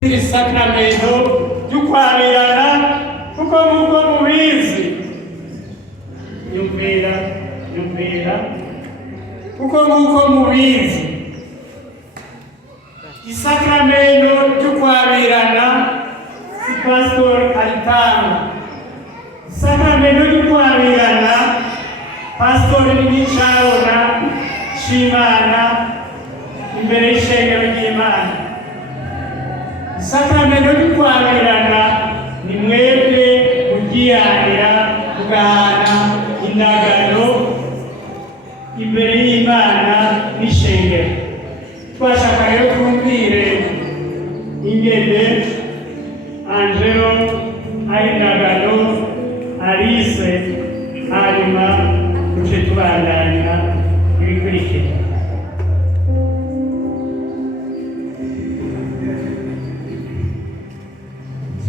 Isakramento ry'ukwabirana kuko nk'uko mubizi yumvira kuko nk'uko mubizi isakramento ry'ukwabirana si pastori aritanga. Isakramento ry'ukwabirana pastori n'icabona c'Imana imbere y'ishengero ry'Imana. Isakramento ry'ukwabirana ni mwebwe mugiyanira kugahana indagano imbere y'Imana n'ishengero. Twashaka rero twumvire ingene Angelo ayindagano Alice hanyuma duce tubandanya ibikurikira.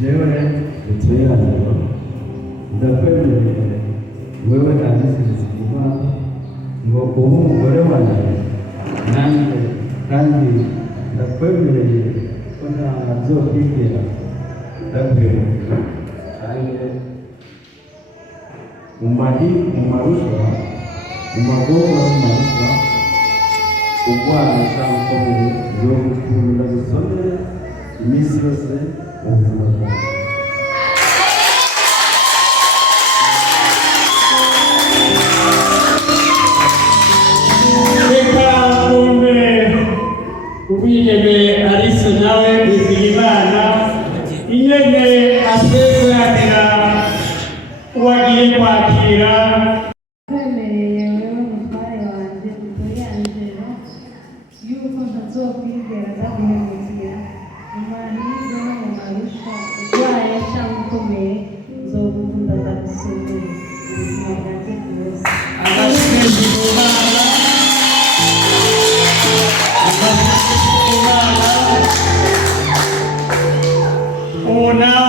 Jewe utweraniro ndakwemereye wewe Alice kuba ngo ubu umugore wanjye nanjye kandi ndakwemereye ko ntazokwigera ndakwemera kandi mu marusha mu magorwa y'amarusha urwana cyangwa ukomeye yo gukunda gusomera iminsi yose mu buzima bwawe. Ubwigeme Alice nawe Bizimana ingene asezerera uwagiye kwakira. Twemereye wewe mutware wanjye Victoria Angelo yuko ntazokwigera ndaguhemukira mu mahirwe no mu marusha urwaye cyangwa ukomeye nzogukunda ndagusuzuma ubuzima bwanjye bwose. Una